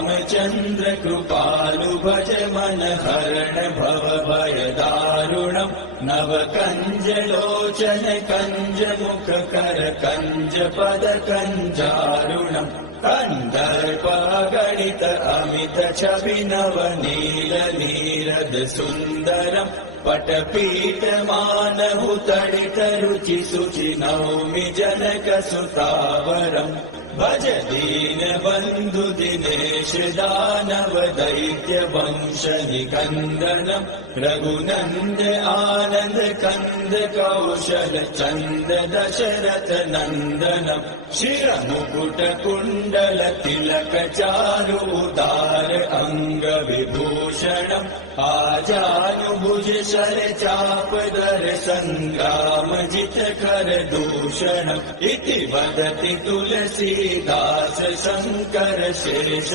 रामचन्द्र कृपालु भज मन हरण भव भय दारुणम् नव कञ्जलोचन कञ्ज मुख कर कञ्ज पद कञ्जारुणम् कन्दर्प गणित अमित छवि नव नील नीरद सुन्दरम् पटपीठ मानहु तडित रुचि सुचि नौमि जनक सुतावरम् भज दीन बन्धु दिनेश दानव दैत्य वंश निकन्दनम् रघुनन्द आनन्द कन्द कौशल चन्द दशरथ नन्दनम् शिरमुकुट कुण्डल तिलक चारु उदार अङ्ग विभूषणम् आजानुभुज शर चाप दर सङ्ग्राम जित कर दूषणम् इति वदति तुलसीदास शङ्कर शेष